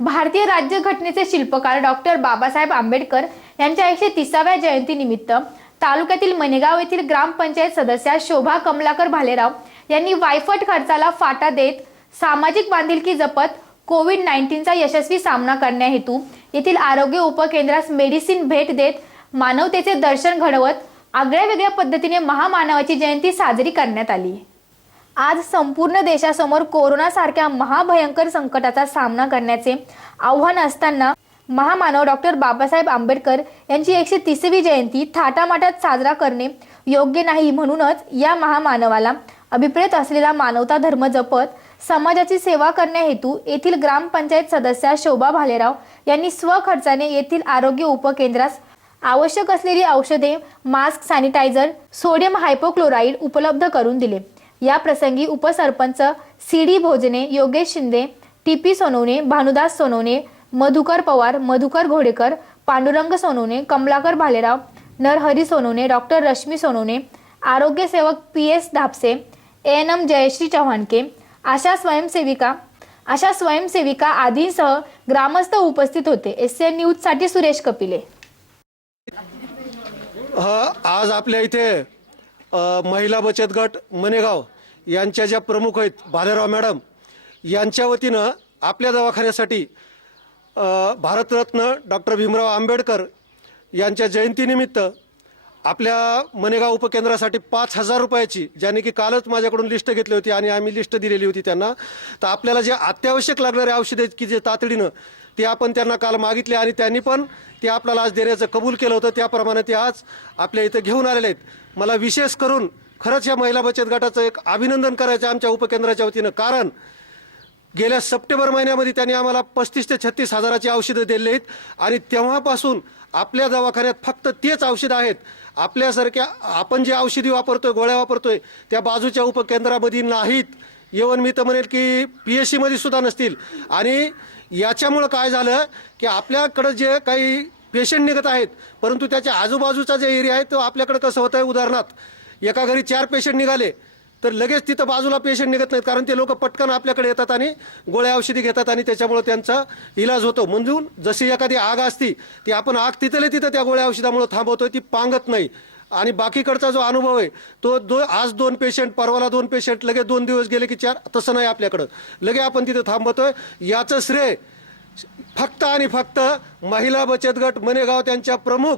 भारतीय राज्यघटनेचे शिल्पकार डॉक्टर बाबासाहेब आंबेडकर यांच्या एकशे तिसाव्या जयंतीनिमित्त तालुक्यातील मनेगाव येथील ग्रामपंचायत सदस्या शोभा कमलाकर भालेराव यांनी वायफट खर्चाला फाटा देत सामाजिक बांधिलकी जपत कोविड नाईन्टीनचा यशस्वी सामना करण्याहेतू येथील आरोग्य उपकेंद्रास मेडिसिन भेट देत मानवतेचे दर्शन घडवत आगळ्या वेगळ्या पद्धतीने महामानवाची जयंती साजरी करण्यात आली. आज संपूर्ण देशासमोर कोरोनासारख्या महाभयंकर संकटाचा सामना करण्याचे आव्हान असताना महामानव डॉक्टर बाबासाहेब आंबेडकर यांची एकशे तिसवी जयंती थाटामाटात साजरा करणे योग्य नाही म्हणूनच या महामानवाला अभिप्रेत असलेला मानवता धर्म जपत समाजाची सेवा करण्याहेतू येथील ग्रामपंचायत सदस्या शोभा भालेराव यांनी स्वखर्चाने येथील आरोग्य उपकेंद्रास आवश्यक असलेली औषधे मास्क सॅनिटायझर सोडियम हायपोक्लोराईड उपलब्ध करून दिले. या प्रसंगी उपसरपंच C D Bhojane Yogesh Shinde T P Sonawane Bhanudas Sonawane Madhukar Pawar Madhukar Ghodekar Pandurang Sonawane Kamalakar Bhalerao Narhari Sonawane doctor Rashmi Sonawane आरोग्य सेवक P S Dhapse A N M Jayashree Chavhanke ASHA स्वयंसेविका अशा स्वयंसेविका आदींसह ग्रामस्थ उपस्थित होते. S N न्यूजसाठी सुरेश कपिले. आज आपल्या इथे महिला बचत गट मनेगाव यांच्या ज्या प्रमुख आहेत भालेराव मॅडम यांच्या वतीनं आपल्या दवाखान्यासाठी भारतरत्न डॉक्टर भीमराव आंबेडकर यांच्या जयंतीनिमित्त आपल्या मनेगाव उपकेंद्रासाठी पाच हजार रुपयाची ज्याने की कालच माझ्याकडून लिस्ट घेतली होती आणि आम्ही लिस्ट दिलेली होती त्यांना तर आपल्याला जे अत्यावश्यक लागणारे औषधे आहेत की जे तातडीनं ते आपण त्यांना काल मागितले आणि त्यांनी पण ते आपल्याला आज देण्याचं कबूल केलं होतं. त्याप्रमाणे ते आज आपल्या इथं घेऊन आलेले आहेत. मला विशेष करून खरंच या महिला बचत गटाचं एक अभिनंदन करायचं आमच्या उपकेंद्राच्या वतीनं. कारण गेल्या सप्टेंबर महिन्यामध्ये त्यांनी आम्हाला पस्तीस ते छत्तीस हजाराची औषधं दिली आहेत. आणि तेव्हापासून आपल्या दवाखान्यात फक्त तेच औषधं आहेत. आपल्यासारख्या आपण जे औषधी वापरतोय गोळ्या वापरतोय त्या बाजूच्या उपकेंद्रामध्ये नाहीत. येवन मी तर म्हणेल की पी एच सीमध्ये सुद्धा नसतील. आणि याच्यामुळं काय झालं की आपल्याकडं जे काही पेशंट निघत आहेत परंतु त्याच्या आजूबाजूचा जे एरिया आहे तो आपल्याकडं कसं होतं आहे उदाहरणार्थ एका घरी चार पेशंट निघाले तर लगेच तिथं बाजूला पेशंट निघत नाहीत कारण ते लोक पटकन आपल्याकडे येतात आणि गोळ्या औषधी घेतात आणि त्याच्यामुळे त्यांचा इलाज होतो. म्हणून जशी एखादी आग असती ती आपण आग तिथले तिथं त्या गोळ्या औषधामुळे थांबवतोय ती पांगत नाही. आणि बाकीकडचा जो अनुभव आहे तो दो आज दोन पेशंट परवाला दोन पेशंट लगेच दोन दिवस गेले की चार तसं नाही आपल्याकडं. लगे आपण तिथं थांबतोय. याचं श्रेय फक्त आणि फक्त महिला बचत गट मनेगाव त्यांच्या प्रमुख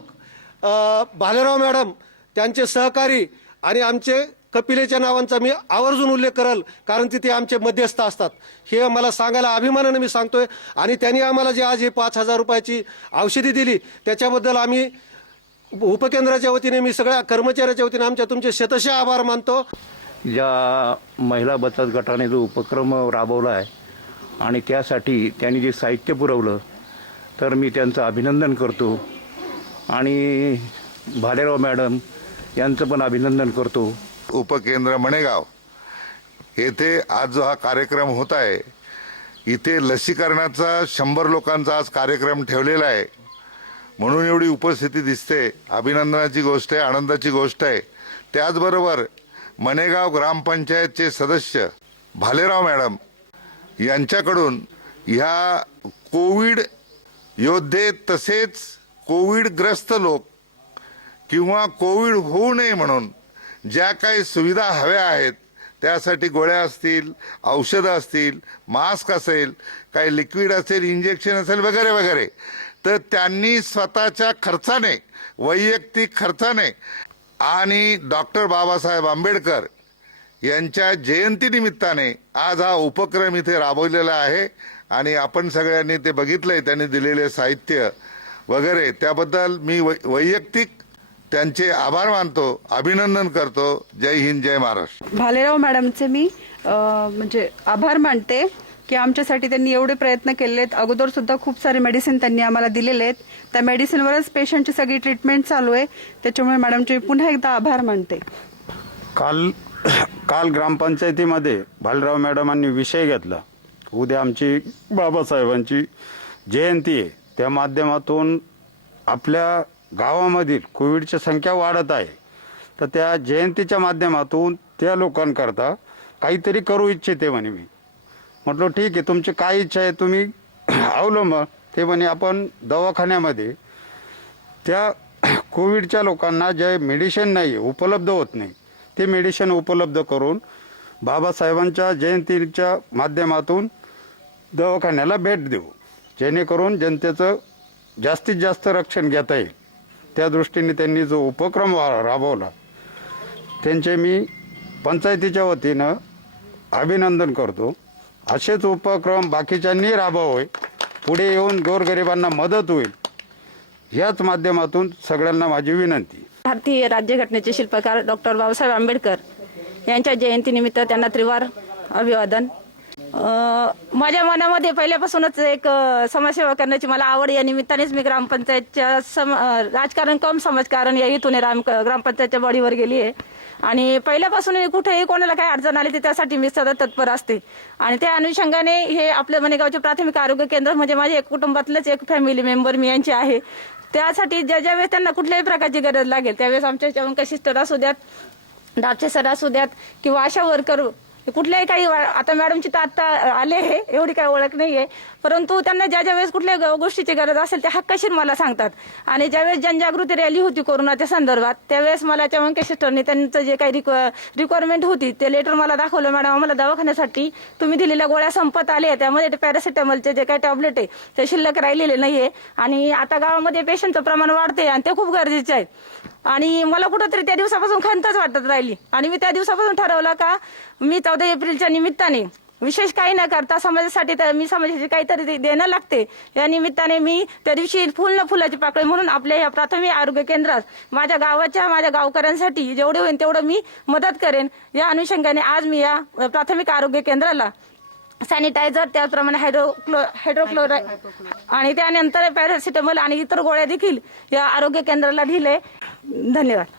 भालेराव मॅडम त्यांचे सहकारी आणि आमचे कपिलेच्या नावांचा मी आवर्जून उल्लेख करल कारण तिथे आमचे मध्यस्थ असतात. हे मला सांगायला अभिमानानं मी सांगतोय. आणि त्यांनी आम्हाला जे आज हे पाच हजार रुपयाची औषधी दिली त्याच्याबद्दल आम्ही उपकेंद्राच्या वतीने मी सगळ्या कर्मचाऱ्याच्या वतीने आमच्या तुमचे शतशः आभार मानतो. या महिला बचत गटाने जो उपक्रम राबवला आहे आणि त्यासाठी त्यांनी जे साहित्य पुरवलं तर मी त्यांचं अभिनंदन करतो. आणि भालेराव मॅडम यांचं पण अभिनंदन करतो. उपकेंद्र मणेगाव येथे आज जो हा कार्यक्रम होत आहे इथे लसीकरणाचा शंभर लोकांचा आज कार्यक्रम ठेवलेला आहे. म्हणून एवढी उपस्थिती दिसते. अभिनंदनाची गोष्ट आहे आनंदाची गोष्ट आहे. त्याचबरोबर मनेगाव ग्रामपंचायतचे सदस्य भालेराव मॅडम यांच्याकडून ह्या कोविड योद्धे तसेच कोविडग्रस्त लोक किंवा कोविड होऊ नये म्हणून ज्या काही सुविधा हव्या आहेत त्यासाठी गोळ्या असतील औषधं असतील मास्क असेल काही लिक्विड असेल इंजेक्शन असेल वगैरे वगैरे. तर त्यांनी स्वतःच्या खर्चाने वैयक्तिक खर्चाने आणि डॉक्टर बाबासाहेब आंबेडकर यांच्या जयंतीनिमित्ताने आज हा उपक्रम इथे राबवलेला आहे आणि आपण सगळ्यांनी ते बघितलंय त्यांनी दिलेले साहित्य वगैरे. त्याबद्दल मी वै- वैयक्तिक त्यांचे आभार मानतो अभिनंदन करतो. जय हिंद जय महाराष्ट्र. भालेराव मॅडमचे मी म्हणजे आभार मानते. की आमच्यासाठी त्यांनी एवढे प्रयत्न केले आहेत अगोदर सुद्धा खूप सारे मेडिसिन त्यांनी आम्हाला दिलेले आहेत. त्या मेडिसिनवरच पेशंटची सगळी ट्रीटमेंट चालू आहे. त्याच्यामुळे मॅडमचे पुन्हा एकदा आभार मानते. काल काल ग्रामपंचायतीमध्ये भालराव मॅडमांनी विषय घेतला. उद्या आमची बाबासाहेबांची जयंती आहे. त्या माध्यमातून आपल्या गावामधील कोविडची संख्या वाढत आहे. तर त्या जयंतीच्या माध्यमातून त्या लोकांकरता काहीतरी करू इच्छिते म्हणे मी. म्हटलं ठीक आहे तुमची काय इच्छा आहे तुम्ही अवलंब. ते म्हणे आपण दवाखान्यामध्ये त्या कोविडच्या लोकांना जे मेडिसिन नाही उपलब्ध होत नाही ते मेडिसिन उपलब्ध करून बाबासाहेबांच्या जयंतीच्या माध्यमातून दवाखान्याला भेट देऊ. जेणेकरून जनतेचं जास्तीत जास्त रक्षण घेता येईल. त्या दृष्टीने त्यांनी जो उपक्रम राबवला त्यांचे मी पंचायतीच्या वतीनं अभिनंदन करतो. असेच उपक्रम बाकीच्यांनी राबवावे. पुढे येऊन गोरगरिबांना मदत होईल. याच माध्यमातून सगळ्यांना माझी विनंती. भारतीय राज्यघटनेचे शिल्पकार डॉक्टर बाबासाहेब आंबेडकर यांच्या जयंतीनिमित्त त्यांना त्रिवार अभिवादन. माझ्या मनामध्ये पहिल्यापासूनच एक समाजसेवा करण्याची मला आवड या निमित्तानेच मी ग्रामपंचायतच्या सम राजकारण कम समाजकारण या हेतून राम ग्रामपंचायतच्या बॉडीवर गेली आहे. आणि पहिल्यापासून कुठेही कोणाला काही अडचण आली तर त्यासाठी मी सतत तत्पर असते. आणि त्या अनुषंगाने हे आपल्या मनेगावचे प्राथमिक आरोग्य केंद्र म्हणजे माझ्या एक कुटुंबातलंच एक फॅमिली मेंबर मी यांची आहे. त्यासाठी ज्या ज्या वेळेस त्यांना कुठल्याही प्रकारची गरज लागेल त्यावेळेस आमच्या ह्याच्यावरून सिस्टर असू द्यात डाबचे सर असू द्यात किंवा आशा वर्कर कुठल्याही काही आता मॅडमची तर आता आले आहे एवढी काही ओळख नाहीये परंतु त्यांना ज्या ज्या वेळेस कुठल्या गोष्टीची गरज असेल त्या हक्काशीर मला सांगतात. आणि ज्यावेळेस जनजागृती रॅली होती कोरोनाच्या संदर्भात त्यावेळेस मला चवंके सिस्टरने त्यांचं जे काही रिक्वायरमेंट होती ते लेटर मला दाखवलं. मॅडम आम्हाला दवाखान्यासाठी तुम्ही दिलेल्या गोळ्या संपत आल्या त्यामध्ये ते पॅरासिटामॉलचे जे काही टॅबलेट आहे ते शिल्लक राहिलेले नाहीये. आणि आता गावामध्ये पेशंटचं प्रमाण वाढते आणि ते खूप गरजेचे आहे. आणि मला कुठंतरी त्या दिवसापासून खंतच वाटत राहिली. आणि मी त्या दिवसापासून ठरवलं का मी चौदा एप्रिलच्या निमित्ताने विशेष काही न करता समाजासाठी तर मी समाजाची काहीतरी देणं लागते. या निमित्ताने मी त्या दिवशी फुल न फुलाची पाकळी म्हणून आपल्या या प्राथमिक आरोग्य केंद्रात माझ्या गावाच्या माझ्या गावकऱ्यांसाठी जेवढे होईल तेवढं मी मदत करेन. या अनुषंगाने आज मी या प्राथमिक आरोग्य केंद्राला सॅनिटायझर त्याचप्रमाणे हायड्रोक्लो हायड्रोक्लोराईड आणि त्यानंतर पॅरासिटामॉल आणि इतर गोळ्या देखील या आरोग्य केंद्राला दिले. धन्यवाद.